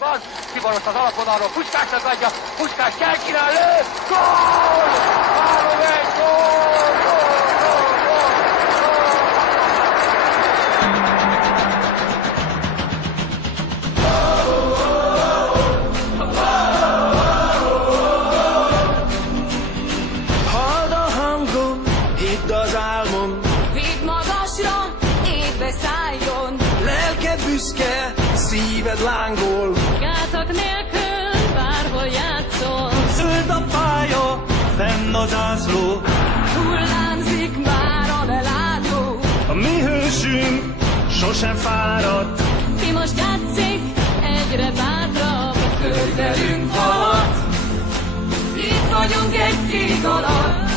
van, Tiboros az alapvonalról, Puskásnak adja, Puskás kell kínál, lő, gól! 3-1, gól, gól, gól, gól, Halld a hangom, hidd az álmom, vidd magasra, égbe szálljon. lelked büszke, szíved lángol. Gátak nélkül bárhol játszol. Zöld a pálya, fenn a zászló, Hullámzik már a lelátó. a mi hősünk sosem fáradt. Ki most játszik, egyre bátrabb. Körvelünk halad, Itt vagyunk egy ég alatt.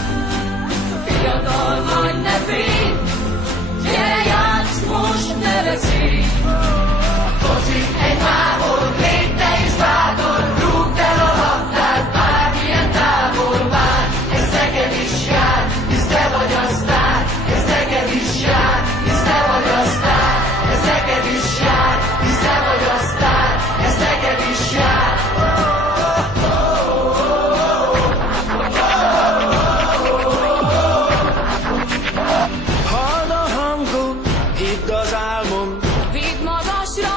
Fiatal vagy, ne félj. Gyere, játsz most, ne veszélj. Foci egy mámor, légy te is bátor. Rúgd el a labdát, bármilyen távol vár. Ez neked is jár, hisz te vagy a sztár. Ez neked is jár, hisz te vagy a sztár. Ez neked is jár, hisz te vagy a sztár. Ez neked is jár. Halld a hangom, hidd az álmom, Vidd magasra,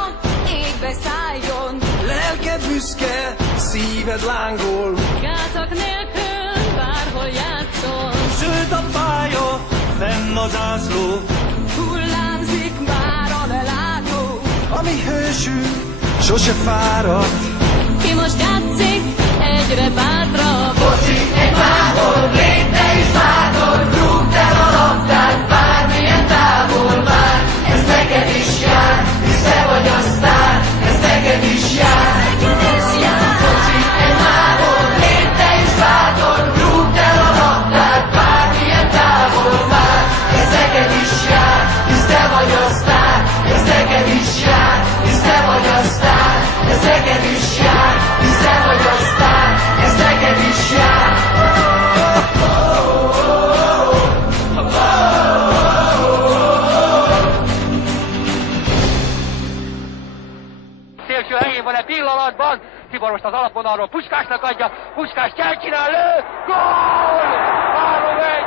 égbe szálljon. lelked büszke, szíved lángol. Gátak nélkül bárhol játszol. Zöld a pálya, fenn a zászló, Hullámzik már a lelátó. a mi hősünk sose fáradt. Ki most játszik, egyre bátrabb. Foci egy mámor, légy te is bátor. Rúgd el a labdát, bármilyen távol vár. Ez neked is jár, hisz te vagy a sztár. Ez neked is jár, Foci egy mámor, légy te is bátor. Rúgd el a labdát, bármilyen távol vár. Ez neked is jár, hisz te vagy a sztár. Ez neked is jár, hisz te vagy a sztár. Ez neked is jár, hisz te vagy a sztár. Ez neked is jár. szélső helyén van egy pillanatban, Tiboros az alapvonalról, Puskásnak adja, Puskás kell kínál, lő, gól! 3-1,